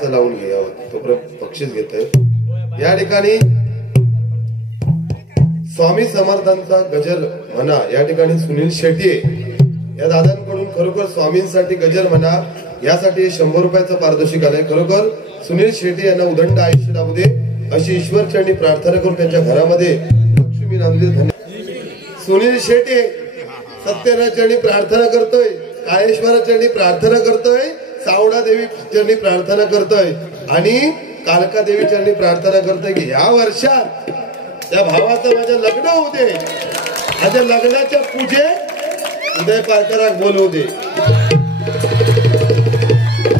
पायाचं लावून घ्यावं. तोपर्यंत बक्षीस घेतोय. या ठिकाणी स्वामी समर्थांचा गजर म्हणा या ठिकाणी सुनील शेट्टी या दादांकडून खरोखर स्वामींसाठी गजर म्हणा यासाठी 100 रुपयाचं पारितोषिक आलंय. खरोखर सुनील शेट्टी यांना उदंड आयुष्य लाभू दे अशी ईश्वरचरणी प्रार्थना करून त्यांच्या घरामध्ये लक्ष्मी नांदली. सुनील शेट्टी सत्यनारायणचरणी प्रार्थना करतोय, काळेश्वराचरणी प्रार्थना करतोय, सावडा देवी चरणी प्रार्थना करतोय आणि कालका देवी चरणी प्रार्थना करतोय की या वर्षात त्या भावाचं माझं लग्न होऊ दे. माझ्या लग्नाच्या पूजे उदय पारकराक बोलवू दे.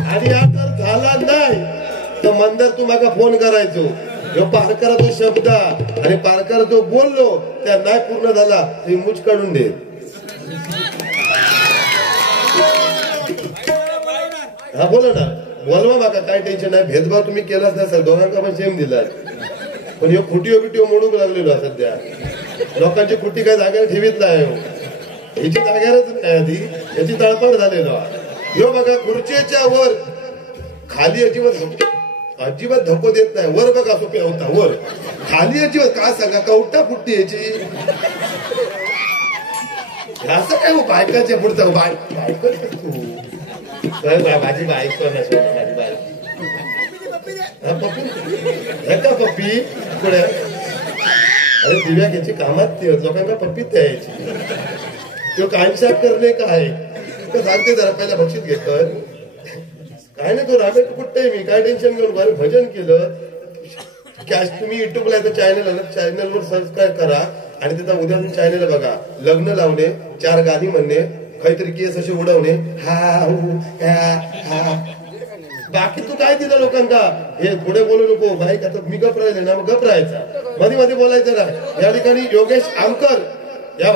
आणि आता झाला नाही तर मंदर तू माका फोन करायचो. ह्यो पारकरा तो शब्द आणि पारकरा जो बोललो त्या नाही पूर्ण झाला ते मुच काढून दे. हा बोला ना, बोलवा बाका काय टेन्शन नाही. भेदभाव तुम्ही केलाच नाही सर, दोघांना पण सेम दिला. पण ह्यो खुटी बिटिओ मोडूक लागलेलो सध्या. लोकांची खुटी काय जागेवर ठेवीत नाही, ह्याची जागेवरच नाही आधी, याची तळपड झालेलो. ह्यो बघा खुर्चीच्या वर खाली अजिबात धक्को देत नाही. वर बघा सोप्या होता वर खाली अजिबात काय सांगा कवटा फुटती याची. असं काय बायकाच्या पुढचं बायको माझी बायको नसो माझी बायको पप्पी पप्पी पुढे. अरे दिव्या घ्यायची कामात लोकांना पप्पी द्यायची. तो कानशाप करणे काय सांगते जरा पहिला बक्षीस घेतोय काय नाही. तो राबेट कुठे मी काय टेन्शन घेऊन बाहेर भजन केलं. कॅश तुम्ही युट्यूबला चॅनलवर सबस्क्राईब करा आणि तिथं उद्या तुम्ही चॅनल बघा. लग्न लावणे, 4 गाणी म्हणणे, काहीतरी केस असे उडवणे. बाकी तू काय दिलं लोकांना हे पुढे बोलू नको बाईक. आता मी गप राहिले ना मग गप राहायचा, मध्ये मध्ये बोलायचं ना. या ठिकाणी योगेश आमकर या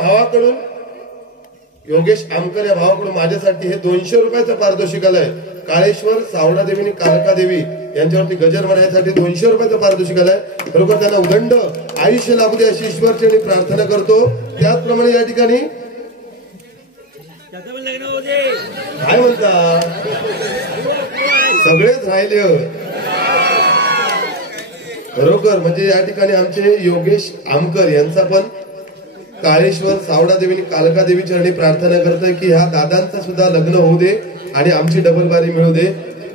भावाकडून माझ्यासाठी हे 200 रुपयाचं पारितोषिक आलंय. काळेश्वर सावडा देवी आणि कालका देवी यांच्यावरती गजर म्हणण्यासाठी 200 रुपयाचं पारितोषिक आलंय. खरोखर त्यांना उदंड आयुष्य लाभू दे अशी ईश्वरचरणी प्रार्थना करतो. त्याचप्रमाणे या ठिकाणी काय म्हणता सगळेच राहिले खरोखर. म्हणजे या ठिकाणी आमचे योगेश आमकर यांचा पण काळेश्वर सावडा देवी कालका देवी चरणी प्रार्थना करतोय की ह्या दादांचं सुद्धा लग्न होऊ दे आणि आमची डबल बारी मिळू दे.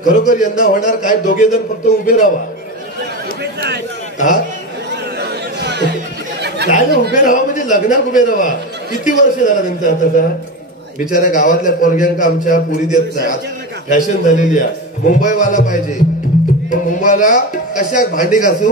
खरोखर यंदा होणार काय दोघे जण फक्त उभे राहा. काय उभे राहा म्हणजे लग्नात उभे राहा. किती वर्ष झाला त्यांचा आता बिचाऱ्या गावातल्या पोरग्यांका आमच्या पुरी देत नाही. आज फॅशन झालेली आहे. मुंबईवाला पाहिजे पण मुंबईला कशा भांडी घासू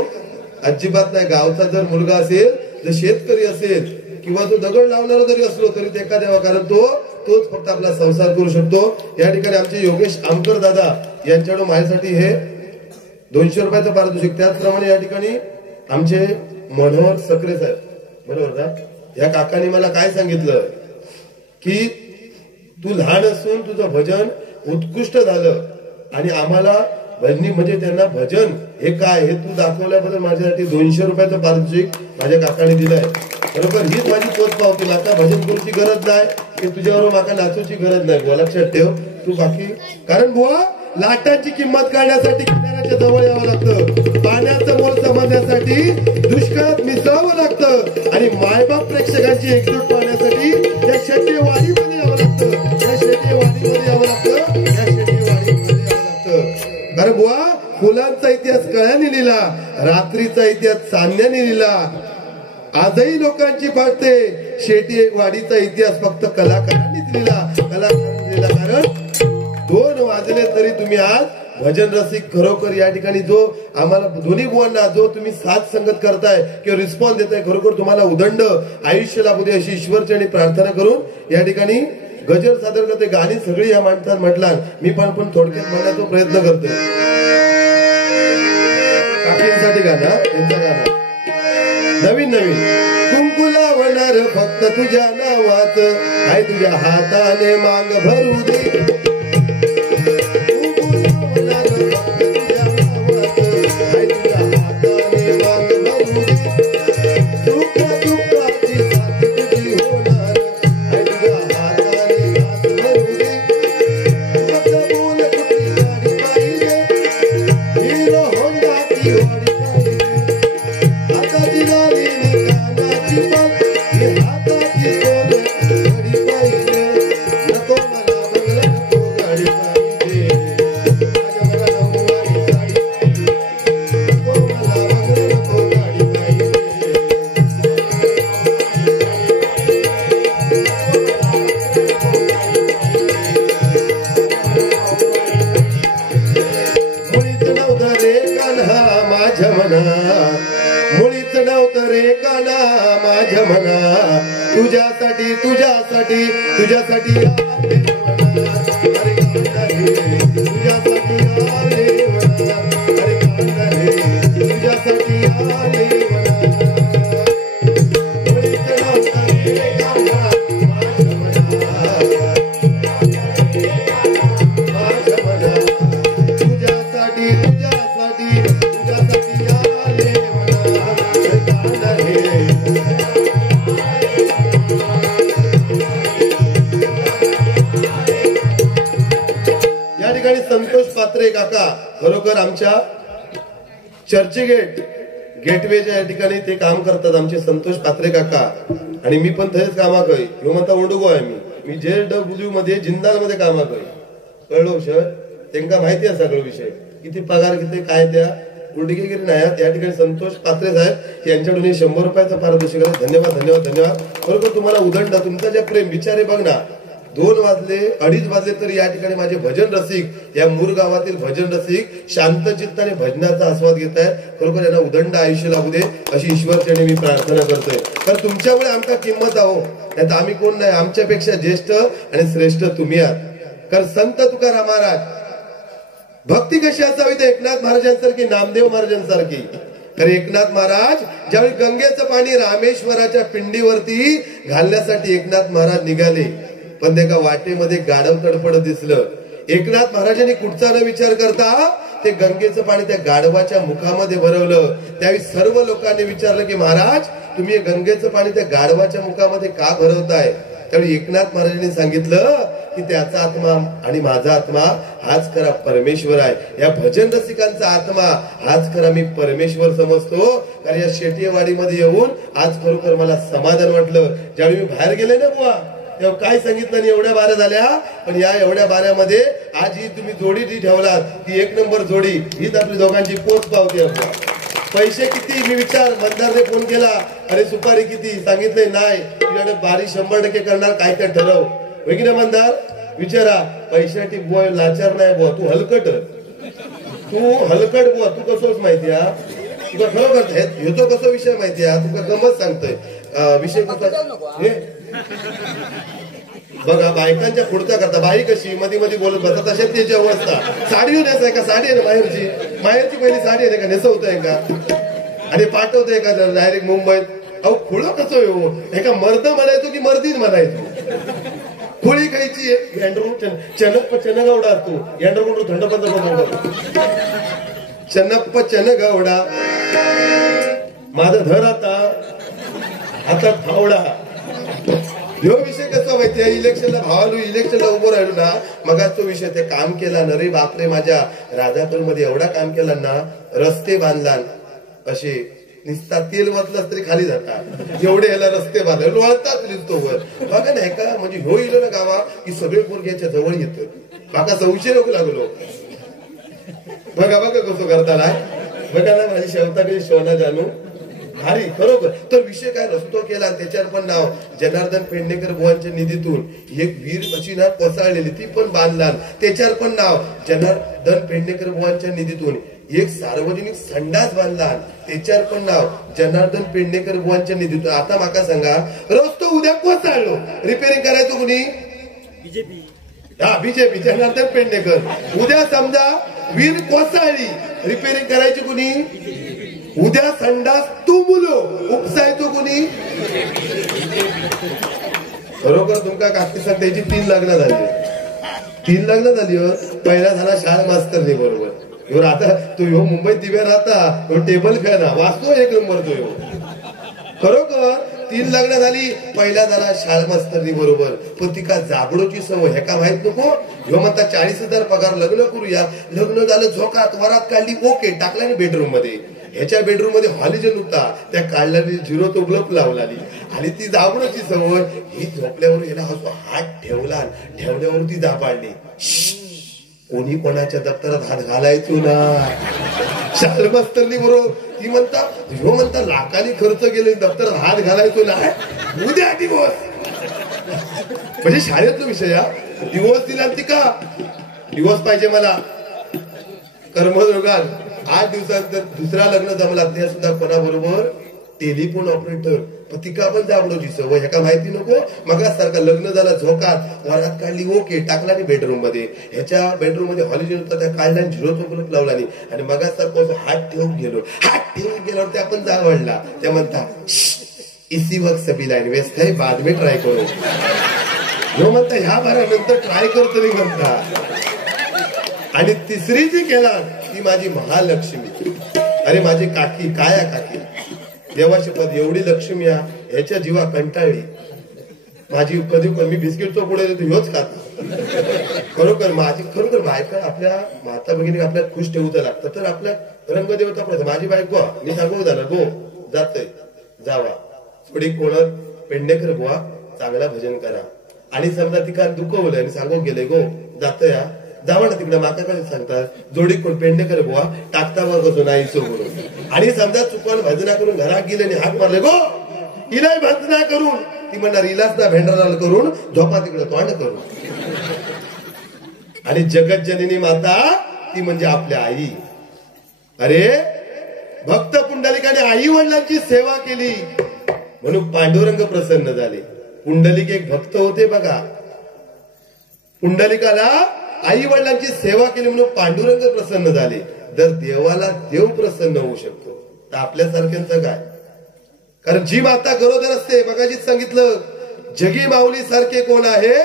अजिबात नाही. गावचा जर मुलगा असेल जर शेतकरी असेल किंवा तो दगड लावणारा जरी असलो तरी ते का द्यावा कारण तोच फक्त आपला संसार करू शकतो. या ठिकाणी आमचे योगेश आमकर दादा यांच्याकडून माझ्यासाठी हे 200 रुपयाचं पारितोषिक. त्याचप्रमाणे या ठिकाणी आमचे मनोहर सकरे साहेब बरोबर ना. या काकांनी मला काय सांगितलं की तू लहान असून तुझं भजन उत्कृष्ट झालं आणि आम्हाला भजनी म्हणजे त्यांना भजन हे काय हे तू दाखवल्याबद्दल माझ्यासाठी 200 रुपयाचं पारितोषिक माझ्या काकाने दिलंय. बरोबर हीच माझी पोच पावती. माका भजन करूची गरज नाही की तुझ्यावर माका नाचूची गरज नाही. बुवा लक्षात ठेव तू बाकी कारण बुवा लाटांची किंमत काढण्यासाठी किनाऱ्याच्या जवळ यावं लागतं. पाण्याचं मोल समजण्यासाठी दुष्काळात मिसळावं लागतं आणि मायबाप प्रेक्षकांची एकजूट पाहण्यासाठी त्या शेतीवाडीमध्ये यावं लागतं. त्या शेतीवाडीमध्ये यावं लागतं. त्या शेतीवाडीमध्ये यावं लागतं. कारण बुवा फुलांचा इतिहास कळ्याने लिहिला, रात्रीचा इतिहास चांदण्याने लिहिला. आजही लोकांची पाळते. शेतीवाडीचा इतिहास फक्त कलाकारांनीच लिहिला. कारण 2 वाजले तरी तुम्ही आज भजन रसिक खरोखर या ठिकाणी जो आम्हाला दोन्ही बुवांना जो तुम्ही साथ संगत करताय किंवा रिस्पॉन्स देताय खरोखर तुम्हाला उदंड आयुष्य लाभू दे अशी ईश्वरचरणी प्रार्थना करून या ठिकाणी गजर सादर करते. गाणी सगळी या माणसात म्हटला मी पण थोडक्यात म्हणण्याचा प्रयत्न करतोय. काकींसाठी गाणं त्यांचा गाणं नवीन कुंकू लावणार फक्त तुझ्या नावाच आई तुझ्या हाताने मांग भरू दे. मुळीच नव्हतं रे काना माझ्या मना तुझ्यासाठी तुझ्यासाठी तुझ्यासाठी आले मना अरे काना रे तुझ्यासाठी आले मना अरे काना रे तुझ्यासाठी आले मना मुळीच नव्हतं रे काना माझ्या मना माझ्या मना तुझ्यासाठी तुझ्यासाठी तुझ्यासाठी आले मना अरे काना रे या ठिकाणी संतोष पात्रे काका खरोखर आमच्या चर्चगेट गेटवेच्या या ठिकाणी ते काम करतात आमचे संतोष पात्रे काका आणि मी पण थंयच कामाक आहे ह्यो म्हणता ओंडुगो आहे मी JW मध्ये जिंदाल मध्ये कामाक आहे कळलो सर त्यांना माहिती आहे सगळं विषय किती पगार किती काय त्या उलटगिरी नाही या ठिकाणी संतोष पात्रे साहेब यांच्याकडून 100 रुपयाचा पारितोषिक आहे धन्यवाद धन्यवाद धन्यवाद खरोखर तुम्हाला उदंड तुमचा जे प्रेम विचारे बघ ना 2 वाजले 2:30 वाजले तरी या ठिकाणी माझे भजन रसिक या मूर गावातील भजन रसिक शांत चित्ताने भजनाचा आस्वाद घेत आहेत खरोखर यांना उदंड आयुष्य लाभू दे अशी ईश्वरचरणी मी प्रार्थना करतोय तर तुमच्यामुळे आमचा किंमत आहो नाही तर आम्ही कोण नाही आमच्यापेक्षा ज्येष्ठ आणि श्रेष्ठ तुम्ही आहात कारण संत तुकाराम महाराज भक्ती कशी असावी तर एकनाथ महाराजांसारखी नामदेव महाराजांसारखी तर एकनाथ महाराज ज्यावेळी गंगेचं पाणी रामेश्वराच्या पिंडीवरती घालण्यासाठी एकनाथ महाराज निघाले पण त्या वाटेमध्ये गाढव तडफडत दिसलं एकनाथ महाराजांनी कुठचा न विचार करता ते गंगेचं पाणी त्या गाढवाच्या मुखामध्ये भरवलं त्यावेळी सर्व लोकांनी विचारलं की महाराज तुम्ही गंगेचं पाणी त्या गाढवाच्या मुखामध्ये का भरवताय त्यावेळी एकनाथ महाराजांनी सांगितलं की त्याचा आत्मा आणि माझा आत्मा हाच खरा परमेश्वर आहे या भजन रसिकांचा आत्मा हाच खरा मी परमेश्वर समजतो कारण या शेटियवाडीमध्ये येऊन आज खरोखर मला समाधान वाटलं ज्यावेळी मी बाहेर गेले ना बुवा तेव्हा काय सांगितलं नाही एवढ्या बाऱ्या झाल्या पण या एवढ्या बाऱ्यामध्ये आज ही तुम्ही जोडी जी ठेवलात ती 1 नंबर जोडी हीच आपली दोघांची पोच पावती आपल्या पैसे किती मी विचार मतदारने फोन केला अरे सुपारी किती सांगितले नाही तुझ्याकडे बारी 100% करणार काय ते ठरव वगैरे मतदार विचारा पैशासाठी बुवा लाचार नाही बुवा तू हलकट बुवा तू कसोच माहिती हा तुला खरोखर ह्यो कसो विषय माहिती हा तुका गमत सांगतोय विषय कसा बघा बायकांच्या पुढच्या करता बाई कशी मध्ये मध्ये बोलत बसतात तशाच त्याची अवस्था साडी नेसाय का साडी आहे ना माहेरची पहिली साडी आहे का नेसवतोय का आणि पाठवतोय का डायरेक्ट मुंबईत अहो खुळं कसं येऊ एका मर्द म्हणायचो की मर्दीच म्हणायचो खुळी खायची चनगवडा तू एंड्रू थंड चन्नप्प चनगवडा माझा धर आता फावडा ह्यो विषय कसा माहितीये इलेक्शनला भावालू इलेक्शनला उभं राहिलो ना मग तो विषय ते काम केला ना रे बापरे माझ्या राजापूर मध्ये एवढा काम केला ना रस्ते बांधला असे निस्ता तेल वाचलास तरी खाली जातात एवढे ह्याला रस्ते बांधले वळतात तो वर बघा नाही का म्हणजे ह्यो इलो ना गावा की सगळे पोरग्याच्या जवळ येत माका संशय नको लागलो बघा कसं करताना बघा ना माझी शेवता शोना जानू भारी खरोखर तर विषय काय रस्तो केला त्याच्यावर पण नाव जनार्दन पेडणेकर बुवांच्या निधीतून एक विहीर अशी ना कोसळलेली ती पण बांधला त्याच्यावर पण नाव जनार्दन पेडणेकर बुवांच्या निधीतून एक सार्वजनिक संडास बांधला त्याच्यावर पण नाव जनार्दन पेडणेकर बुवांच्या निधीतून आता माका सांगा रस्तो उद्या कोसळलो रिपेअरिंग करायचो कुणी बीजेपी जनार्दन पेडणेकर उद्या समजा विहीर कोसळली रिपेअरिंग करायची कुणी उद्या संडास तू मुलो उपसायचो कुणी खरोखर तुमका काकी सांग त्याची 3 लग्न झाली पहिला झाला शाळा मास्तरनी बरोबर आता तो ह्यो मुंबईत दिव्या राहता टेबल फॅन वाचतो 1 नंबर तो खरोखर 3 लग्न झाली पहिला झाला शाळा मास्तरनी बरोबर पण तिका जागडोची सवय हे का माहित नको ह्यो म्हणता 40,000 पगार लग्न करूया लग्न झालं झोकात वरात काढली ओके टाकला बेडरूम मध्ये ह्याच्या बेडरूम मध्ये हॉलिजन होता त्या काढल्याने 0 तो ग्लप लावलाली आणि ती जाबडोची सवय ही झोपल्यावर याला हात ठेवल्यावर ती जापाडली कोणी कोणाच्या दप्तरात हात घालायचो ना शाल मास्तरनी बरोबर ती म्हणता लाखांनी खर्च केले दप्तरात हात घालायचो ना उद्या दिवस म्हणजे शाळेतला विषय दिवस दिला ती का दिवस पाहिजे मला कर्मयोगात 8 दिवसात जर दुसरा लग्न जमला त्या सुद्धा कोणाबरोबर टेलिफोन ऑपरेटर तिका पण जावडोची सवय ह्याका माहिती नको मगा सारखा लग्न झालं झोकात वरात काढली ओके टाकला नाही बेडरूम मध्ये ह्याच्या बेडरूम मध्ये हॉलिडेज होता त्या काढला झिरो चौकलप लावला नाही आणि मगा सारखं हात ठेवून गेल्यावर ते आपण जावडला त्या म्हणता इसी वक्त सभी लाईन वेस्ट आहे बाद में ट्राय करू ह्यो म्हणता ह्या बारानंतर ट्राय करतो नाही म्हणता आणि तिसरी जी केला ती माझी महालक्ष्मी अरे माझी काकी काया काकी देवाची पद एवढी लक्ष्मी ह्याच्या जीवा कंटाळली माझी कधी मी बिस्किटचा पुढे देतो ह्योच खात खरोखर माझी खरोखर बायका आपल्या माता भगिनी आपल्याला खुश ठेवूचं लागतं तर आपल्या रंगदेवता पडत माझी बायको मी सांगू झालं गो जातय जावा थोडी कोणत पेंडेकर बुवा चांगला भजन करा आणि समजा तिका दुखवलंय आणि सांगू गेले गो जातया जावा ना तिकडे माता काय सांगतात जोडी कोण पेंडेकर बुवा टाकता बघतो नाही सोबत आणि समजा चुकून भजना करून घरात गेले आणि हात मारले गो हिलाही भजना करून ती म्हणणार इलाच ना भेंडराल करून झोपा तिकडे तोंड करून आणि जगत जननी माता ती म्हणजे आपल्या आई अरे भक्त पुंडलिकाने आई वडिलांची सेवा केली म्हणून पांडुरंग प्रसन्न झाले पुंडलिक एक भक्त होते बघा पुंडलिकाला आई वडिलांची सेवा केली म्हणून पांडुरंग प्रसन्न झाले जर देवाला देव प्रसन्न होऊ शकतो तर आपल्यासारख्यांचं काय कारण जी माता गरोदर असते मगाशीच सांगितलं जगी माऊली सारखे कोण आहे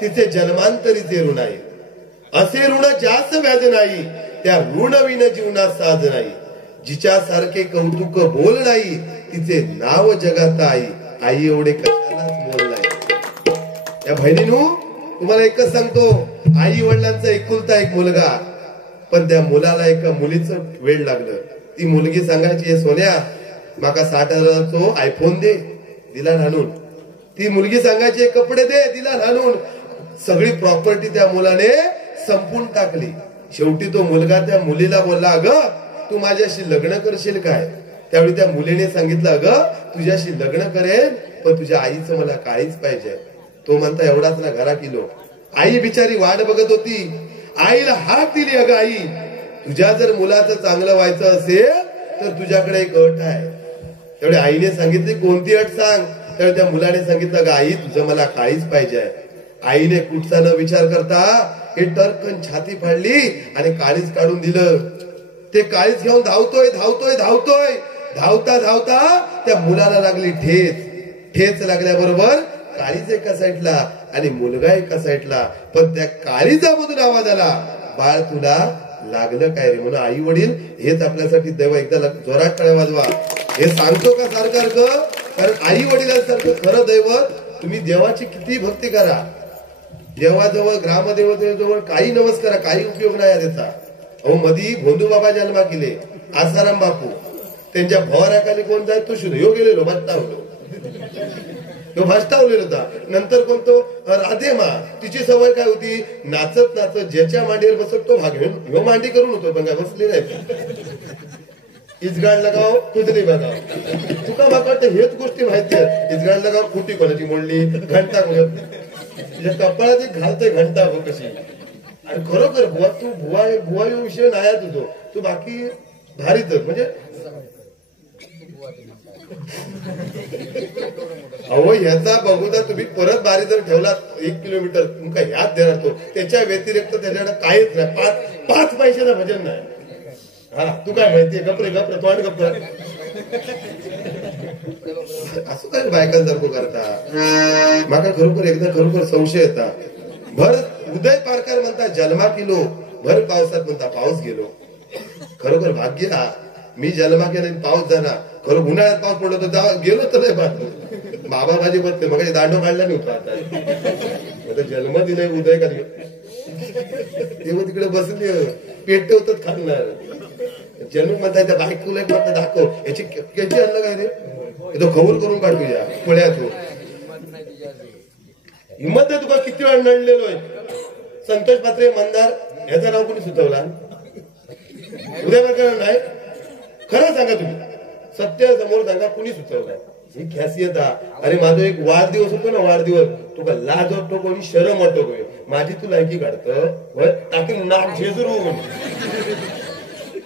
तिचे जन्मांतरीचे ऋण आहे असे ऋण जास्त व्याज नाही त्या ऋण विन जीवनात साध नाही जिच्या सारखे कौतुक बोल नाही तिचे नाव जगात आई एवढे कशालाच बोल नाही या बहिणीनू तुम्हाला एकच सांगतो आई वडिलांचा एकुलता एक मुलगा पण त्या मुलाला एका मुलीचं वेळ लागलं ती मुलगी सांगायची हे सोन्या माका 60,000 आयफोन दे दिला आणून ती मुलगी सांगायची कपडे दे दिला आणून सगळी प्रॉपर्टी त्या मुलाने संपून टाकली शेवटी तो मुलगा त्या मुलीला बोलला अगं तू माझ्याशी लग्न करशील काय त्यावेळी त्या मुलीने सांगितलं अगं तुझ्याशी लग्न करेन पण तुझ्या आईचं मला काहीच पाहिजे तो म्हणता एवढाच ना घरा किलो आई बिचारी वाट बघत होती आईला हाक दिली अगं आई तुझ्या जर मुलाचं चांगलं व्हायचं असेल तर तुझ्याकडे एक अट आहे तेवढे आईने सांगितली कोणती अट सांग तर त्या मुलाने सांगितलं अगं आई तुझं मला काळीच पाहिजे आईने कुठचा न विचार करता हे टर्कन छाती फाडली आणि काळीच काढून दिलं ते काळीच घेऊन धावतोय धावता धावता त्या मुलाला लागली ठेच लागल्याबरोबर काळीच एका साईडला आणि मुलगा एका साईडला पण त्या काळीचा मधून आवाज आला बाळ तुला लागलं काय रे म्हणून आई वडील हेच आपल्यासाठी देव एकदा जोरात टाळ्या वाजवा हे सांगतो का सारखं कारण आई वडिलांसारखं खरं दैवत तुम्ही देवाची किती भक्ती करा देवाजवळ ग्रामदेवतेजवळ काही नवस करा काही उपयोग नाही त्याचा अहो मधी भोंदू बाबा जन्मा केले आसाराम बापू त्यांच्या भवाऱ्याखाली कोण जाय तो शुद्ध ह्यो गेलेलो भाष्टावलेला होता नंतर कोणतो राधेमा तिची सवय काय होती नाचत नाचत ज्याच्या मांडीवर बसत तो भाग ह्यो मांडी करून होतो पण काय बसले नाही इजगाड लगाव कुदरी बघाव तुका माका वाटतं हेच गोष्टी माहिती आहेत इजगाड लगाव फुटी कोणाची मोडली घंटा तुझ्या कपाळात एक घालतोय घंटा बघ कशी आणि खरोखर बुवा तू बुवा विषय नाही तुझो तू बाकी भारीच म्हणजे अहो ह्याचा बघूदा तुम्ही परत बारी जर ठेवला 1 किलोमीटर तुमका ह्याच देणार तो त्याच्या व्यतिरिक्त त्याच्याकडे काहीच नाही 5 पैशाचं भजन नाही हा तू काय माहितीये गप्रे तोंड गप्र असं काय बायकांसारखं करता माका खरोखर संशय येता भर उदय पारकर म्हणता जन्मा किलो भर पावसात म्हणता पाऊस गेलो खरोखर भाग्य मी जन्मा केला पाऊस झाला खरं उन्हाळ्यात पाऊस पडलो तर गेलो तर नाही पाहतो बाबा माझी बसते मग दांडो काढला नव्हता आता जन्म दिलाय उदय का तेव्हा तिकडे बसले पेट ठेवतात खाणार जन्म म्हणताय त्या बायकोला म्हणता दाखव याची आणलं काय रे तो खबर करून काढ तुझ्या पुण्यातून हिंमत आहे तुका किती वेळ नडलेलो आहे संतोष पात्रे मंदार ह्याचं नाव कोणी सुचवला उदय प्रकरण नाही खरं सांगा तुम्ही सत्य समोर सांगा कुणी सुचवलाय ही खासियत अरे माझा एक वाढदिवस होतो ना वाढदिवस तुका लाज वाटतो कोणी शरम वाटतो माझी तू लायकी काढतं टाकीन नाक झेजरू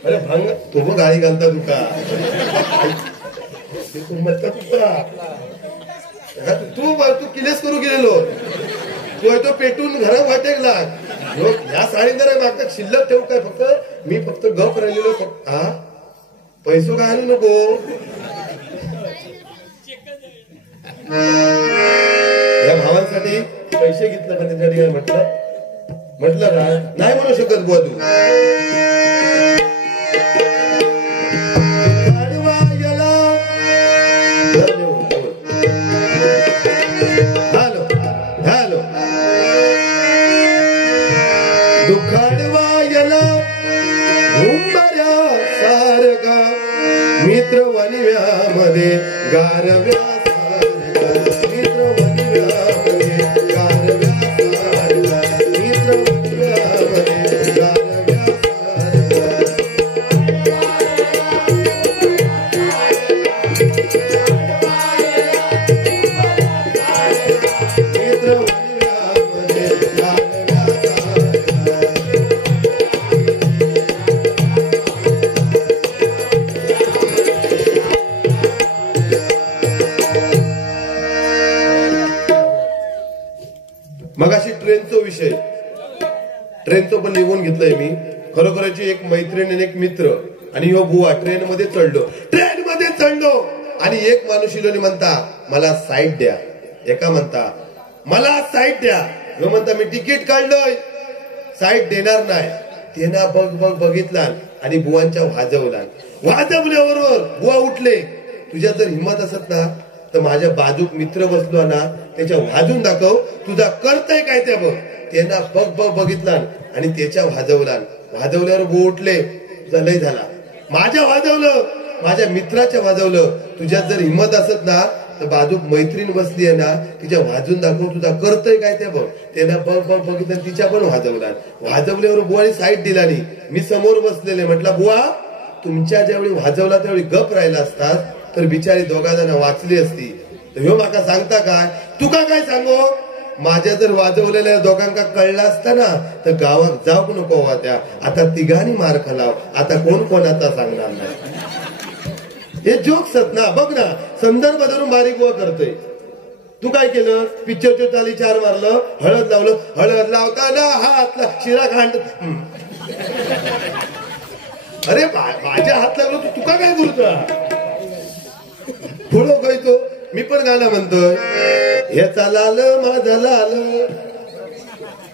अरे भांग तो मग गाडी घालता तुका तू किलेस करू गेलेलो तू तो पेटून घरा वाटेक लाग ह्या साडी जरा मागता शिल्लक ठेवू काय फक्त मी फक्त गप राहिलेलो हा पैसो काय आणू नको या भावांसाठी पैसे घेतलं का त्याच्या ठिकाणी म्हटलं का नाही म्हणू शकत बुवा तू हॅलो हॅलो दुखाडवा याला मुंबऱ्या सारखा मित्र वनव्यामध्ये गारव्या मगाशी ट्रेनचा विषय ट्रेनचं पण लिहून घेतलंय मी खरोखरची एक मैत्रीण आणि एक मित्र आणि हो बुवा ट्रेन मध्ये चढलो आणि एक माणूस इलोनी म्हणता मला साईड द्या एका म्हणता मला साईड द्या ह्यो म्हणता मी तिकीट काढलोय साईड देणार नाही तेना बघितला आणि बुवांच्या वाजवल्याबरोबर बुवा उठले तुझ्या जर हिंमत असत ना तर माझ्या बाजूक मित्र बसलो ना त्याच्या वाजून दाखव तुझा करतय काय ते बघ त्यांना बघितला आणि त्याच्या वाजवल्यावर बो उठले तुझा लय झाला माझ्या वाजवलं माझ्या मित्राच्या वाजवलं तुझ्यात जर हिंमत असत ना तर बाजूक मैत्रीण बसली आहे ना तिच्या वाजून दाखव तुझा करतय काय ते बघ त्यांना बघितलं तिच्या पण वाजवल्यावर बुवाने साईड दिला नाही मी समोर बसलेले म्हटलं बुवा तुमच्या ज्यावेळी वाजवला त्यावेळी गप राहिला असतात तर बिचारी दोघा जण वाचली असती तर ह्यो माका सांगता काय तुका काय सांगो माझ्या जर वाजवलेल्या दोघांका कळला असता ना तर गावात जाऊ नको त्या आता तिघांनी मार खालाव आता कोण आता सांगणार नाही हे जोक्स आहेत ना बघ ना संदर्भ धरून बारीक बुवा करतोय तू काय केलं पिक्चरच्या चाली 4 मारलं हळद लावलं हळद लावताना हात शिरा खांड अरे माझ्या हात लागलो तुका काय बोलतो पुढं गायचो मी पण गाणं म्हणतोय हे चालालं माझं लाल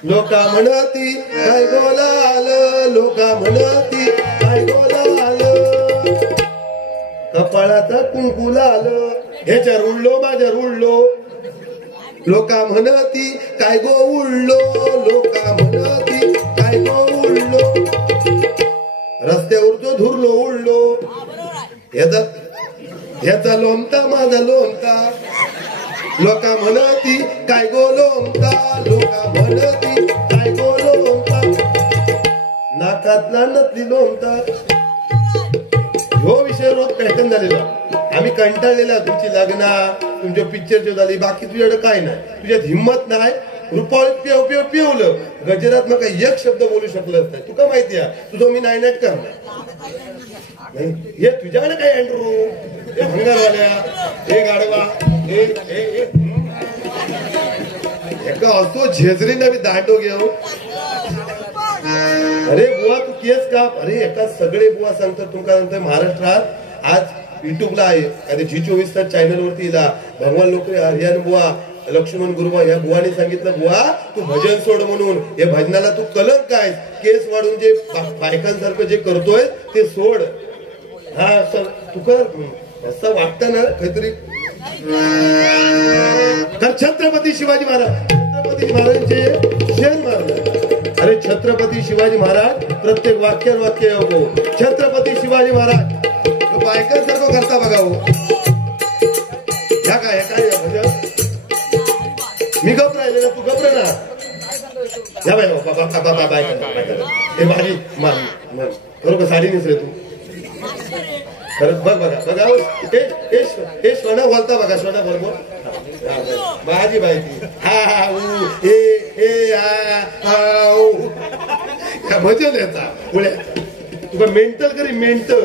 लोका म्हणती काय गोलाल लोका म्हणती काय गोलाल कपाळाचा कुंकू लाल ह्याच्या रुळलो माझ्या रुळलो लोका म्हणती काय गो उडलो लोका म्हणती काय गो उडलो रस्त्यावर जो धुरलो उडलो ह्याचा लोमता माझा लोमता लोका म्हणती काय गो लोमता लोका म्हणती काय गो लोमता नाकातला नतली लोमता हो विषय रोज पॅटर्न झालेला आम्ही कंटाळलेला तुमची लग्ना तुमच्या पिक्चरची झाली बाकी तुझ्याकडे काय नाही तुझ्यात हिंमत नाही रुपये पिवलं गजरात मग एक शब्द बोलू शकलंच नाही तुका माहिती आहे तुझं मी नाईट करणार हे तुझ्याकडे काय अँड्रू हे भंगारवाल्या हे गाडवा एका असो झेजरीने मी दांडो घेऊ अरे बुवा तू केस का अरे एका सगळे बुवा सांगतात तुमका नंतर महाराष्ट्रात आज युट्यूबला आहे G24 चॅनल वरती भगवान लोक हरियाण बुवा लक्ष्मण गुरुबा या बुवाने सांगितलं बुवा तू भजन सोड म्हणून या भजनाला तू कलंक काय केस वाढून जे बायकांसारखं जे करतोय ते सोड हा तू कर असं वाटतं ना काहीतरी तर छत्रपती शिवाजी महाराजांचे शेर मारलं अरे छत्रपती शिवाजी महाराज प्रत्येक वाक्य हो छत्रपती शिवाजी महाराज बायकांसारखं करता बघा हो ह्या काय मी गप राहिले ना तू घबरा ना या बाय हे माझी बरोबर साडी नेसले तू खरंच बघ बघा हे सोना बोलता बघा सोना बोल माझी बाई ती हा भजन याचा पुढे तुका मेंटल करी मेंटल.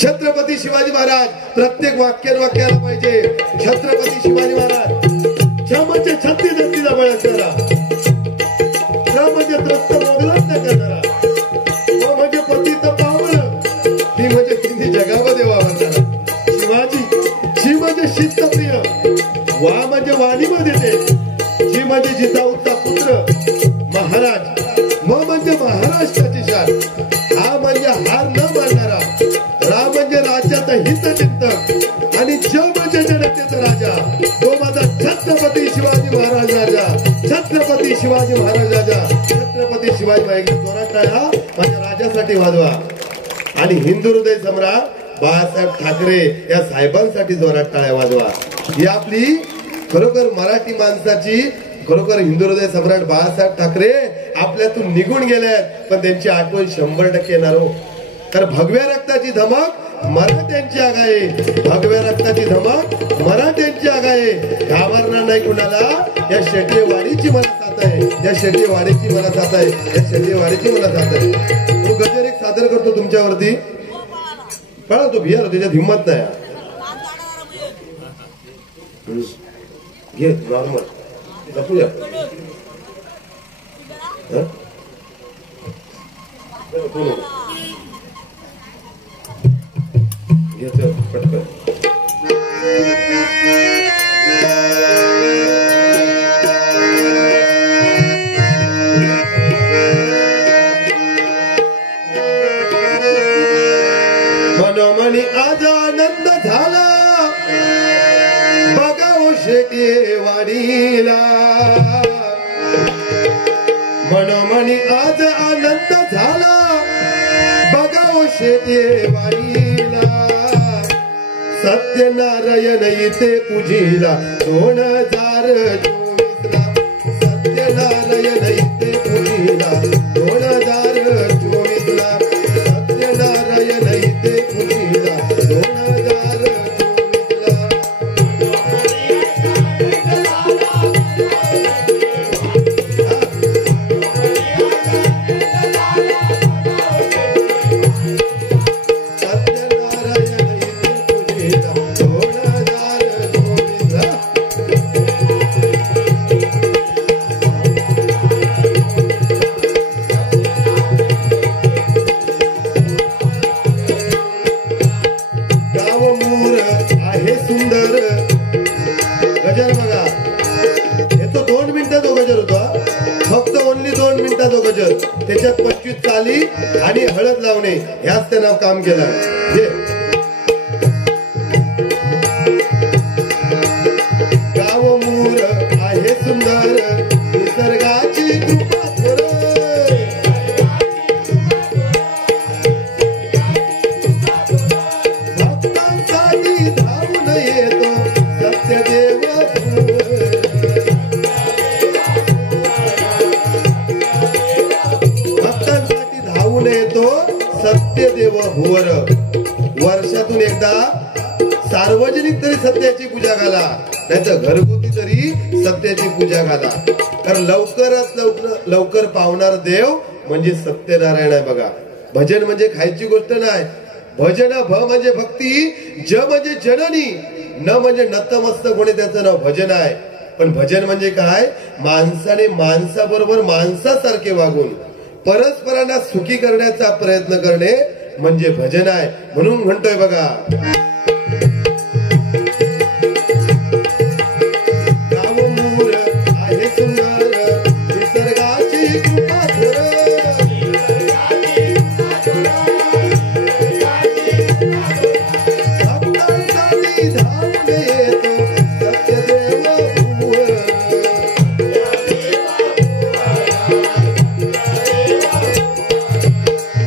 छत्रपती शिवाजी महाराज प्रत्येक वाक्याला पाहिजे. छत्रपती शिवाजी महाराज छ म्हणजे छत्ती जत्तीचा बळ असणारा, त्र म्हणजे त्रस्त मोगलाच न करणारा, व म्हणजे पतित पावलं, ती म्हणजे तिन्ही जगामध्ये वावरणारा शिवाजी. शी म्हणजे शिस्तप्रिय, वा म्हणजे वाणीमध्ये ते, जी म्हणजे जिजाऊचा पुत्र महाराज, म म्हणजे महाराष्ट्राची शान, हा म्हणजे हार न मानणारा, रा म्हणजे राज्याचा हितचिंतक आणि ज म्हणजे जनतेचा राजा, तो माझा छत्रपती शिवाजी महाराज राजा. छत्रपती शिवाजी महाराज राजा. छत्रपती शिवाजी महाराज. जोरात टाळ्या माझ्या राजासाठी वाजवा. आणि हिंदू हृदय सम्राट बाळासाहेब ठाकरे या साहेबांसाठी जोरात टाळ्या वाजवा. ही आपली खरोखर मराठी माणसाची, खरोखर हिंदू हृदय सम्राट बाळासाहेब ठाकरे आपल्यातून निघून गेलेत, पण त्यांची आठवण 100% येणार हो. तर भगव्या रक्ताची धमक मराठ्यांची आगाये, भगव्या रक्ताची धमक मराठ्यांची आगाये. घाबरणार नाही कुणाला. या शेटेवाडीची मला साथ आहे, या शेटेवाडीची मला साथ आहे, या शेटेवाडीची मला साथ आहे. तो गजर एक सादर करतो तुमच्यावरती. कळा तो भियार त्याच्यात हिंमत नाही. घे नॉर्मल लपूया. घ्यायचं पटकन. मनोमनी आज आनंद झाला बघाव शेटेवाडीला. मनोमनी आज आनंद झाला बघाव शेटेवाडीला. सत्यनारायण इथे पूजीला 2024ला. सत्यनारायण इथे पूजीला 2024ला. सत्यनारायण इथे पूजीला 2024ला. त्याच्यात 25 चाली आणि हळद लावणे ह्याच त्यानं काम केलं. गाव मूर आहे सुंदर निसर्गाची कृपा थोर. भक्तांसाठी धावून येतो सत्यदेव. सत्यदेव भुवर. वर्षातून एकदा सार्वजनिक तरी सत्याची पूजा घाला, नाही तर घरगुती तरी सत्याची पूजा घाला. कारण लवकरात लवकर पावणार देव म्हणजे सत्यनारायण आहे. बघा, भजन म्हणजे खायची गोष्ट नाही. भजन भ म्हणजे भक्ती, ज म्हणजे जननी, न म्हणजे नतमस्तक होणे त्याचं नाव भजन आहे. पण भजन म्हणजे काय? माणसाने माणसाबरोबर माणसासारखे वागून परस्परांना सुखी करण्याचा प्रयत्न करणे म्हणजे भजन आहे. म्हणून म्हणतोय बघा, गाव मूर आहे सुंदर निसर्गाची कृपा थोर. भक्तांसाठी धावून येतो सत्यदेव भुवर.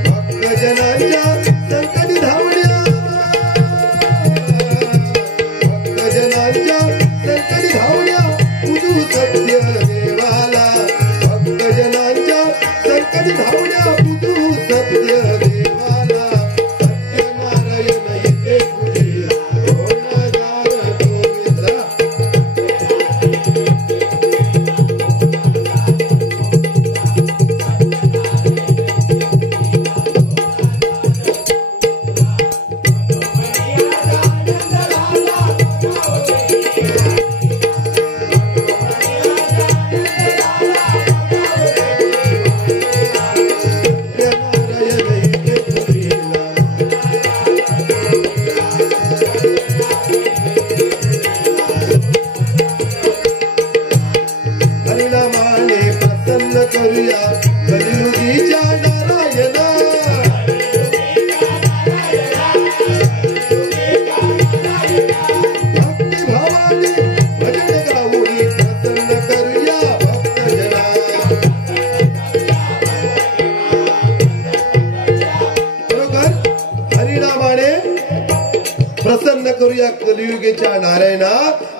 भक्तजनांच्या संकटी धावण्या प्रसन्न करूया कलियुगेच्या नारायणा,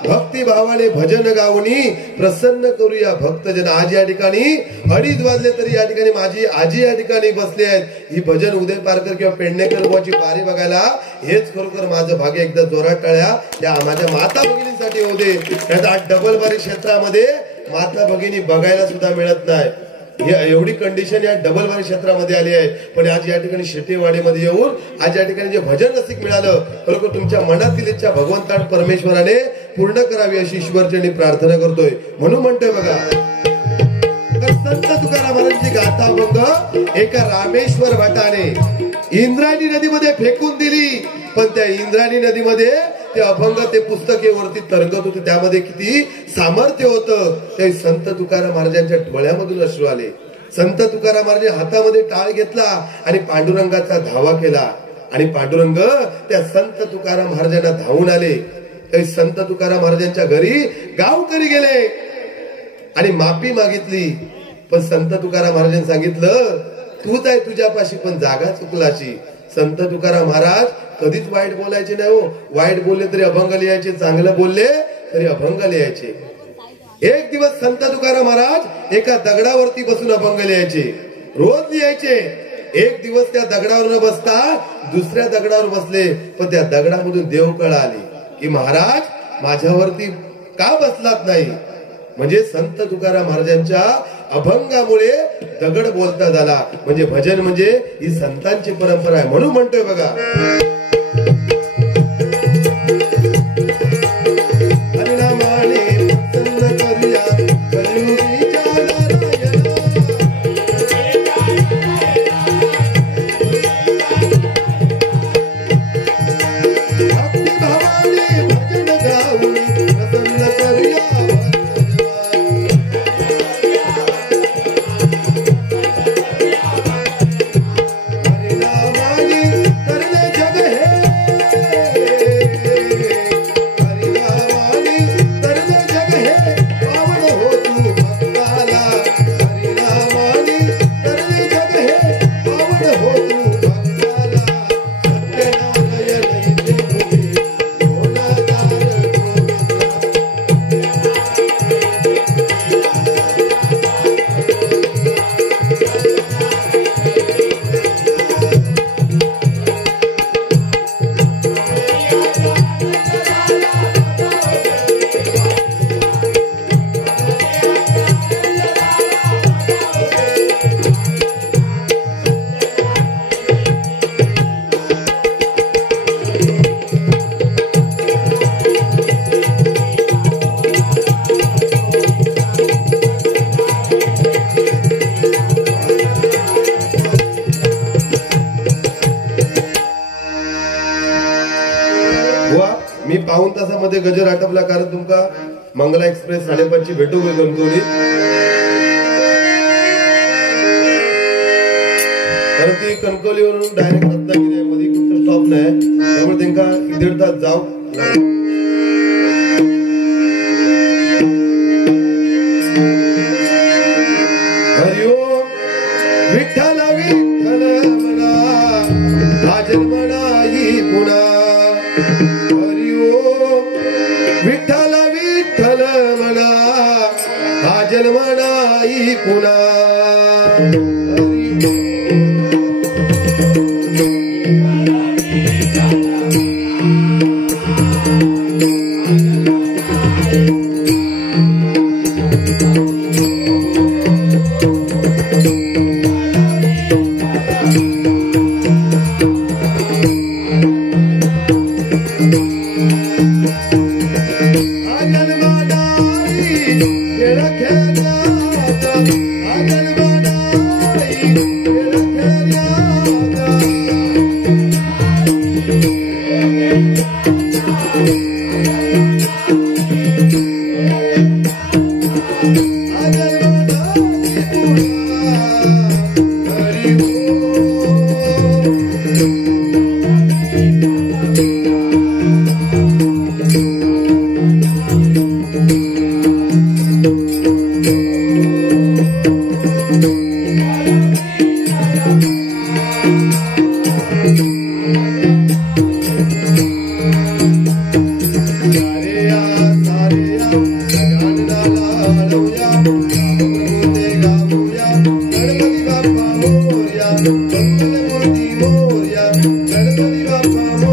भक्ती भावाने भजन गावणी प्रसन्न करूया भक्तजन. आज या ठिकाणी 2:30 वाजले तरी या ठिकाणी माझी आजी या ठिकाणी बसली आहेत. ही भजन उदय पारकर किंवा पेडणेकर बुवाची पारी बघायला हेच खरोखर माझं भाग्य. एकदा जोरात टाळ्या त्या माझ्या माता भगिनींसाठी होऊ दे. आज डबल बारी क्षेत्रामध्ये माता भगिनी बघायला सुद्धा मिळत नाही. एवढी कंडिशन या डबल बारी क्षेत्रामध्ये आली आहे. पण आज या ठिकाणी शेटेवाडीमध्ये येऊन आज या ठिकाणी जे भजन रसिक मिळालं, खरोखर तुमच्या मनातील इच्छा भगवंता परमेश्वराने पूर्ण करावी अशी ईश्वरचरणी प्रार्थना करतोय. म्हणून म्हणतोय बघा, संत तुकाराम महाराजांची गाथा अभंग एका रामेश्वर भटाने इंद्रायणी नदीमध्ये फेकून दिली. पण त्या इंद्रायणी नदीमध्ये ते अभंग ते पुस्तके वरती तरंगत होते. त्यामध्ये किती सामर्थ्य होतं. ते संत तुकाराम महाराजांच्या डोळ्यामधून अश्रू आले. संत तुकाराम महाराज हातामध्ये टाळ घेतला आणि पांडुरंगाचा धावा केला. आणि पांडुरंग त्या संत तुकाराम महाराजांना धावून आले. ते संत तुकाराम महाराजांच्या घरी गावकरी गेले आणि माफी मागितली. पण संत तुकाराम महाराजांनी सांगितलं, तूच आहे तुझ्यापाशी पण जागा चुकलाशी. संत तुकाराम महाराज कधीच वाईट बोलायचे नाही हो. वाईट बोलले तरी अभंग लिहायचे, चांगलं बोलले तरी अभंग लिहायचे. एक दिवस संत तुकाराम महाराज एका दगडावरती बसून अभंग लिहायचे, रोज लिहायचे. एक दिवस त्या दगडावर न बसता दुसऱ्या दगडावर बसले. पण त्या दगडामधून देवकळा आली की महाराज माझ्यावरती का बसलात नाही. म्हणजे संत तुकाराम महाराजांच्या अभंगामुळे दगड बोलता झाला. म्हणजे भजन म्हणजे ही संतांची परंपरा आहे. म्हणून म्हणतोय बघा, हरिनामाने प्रसन्न करूया कलियुगीच्या नारायणा. भक्ती भावाने भजन गाऊनी प्रसन्न करूया गजर आटपला. कारण तुमका मंगला एक्सप्रेस 5:30 ची भेटू कणकवली. कारण ती कणकवलीवरून डायरेक्ट रत्नागिरी मध्ये कुठं स्टॉप नाही. त्यामुळे त्यांना 1.5 तास जाऊ. हरिओम विठ्ठल विठ्ठल म्हणा हा जन्मनाही पुन्हा. विठ्ठल विठ्ठल म्हणा हा जन्म नाही पुन्हा. Oh